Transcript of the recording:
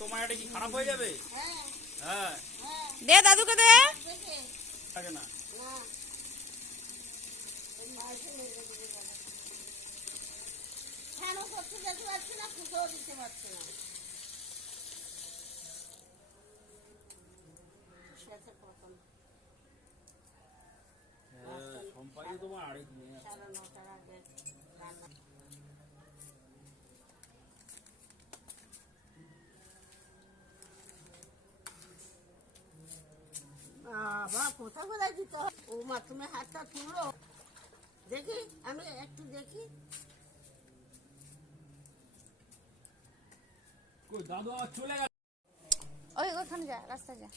তোমার এটা কি খারাপ হয়ে যাবে? হ্যাঁ দে দাদুকে দে। থাকে না সম্পাই তোমার আড়াই দিনে বাবা কোথা কোথায় দিতে হয়? ও মা তুমি হাতটা তুলো দেখি, আমি একটু দেখি। কই দাদু আবার চলে গেল। ওই ওখানে যা, রাস্তায় যা।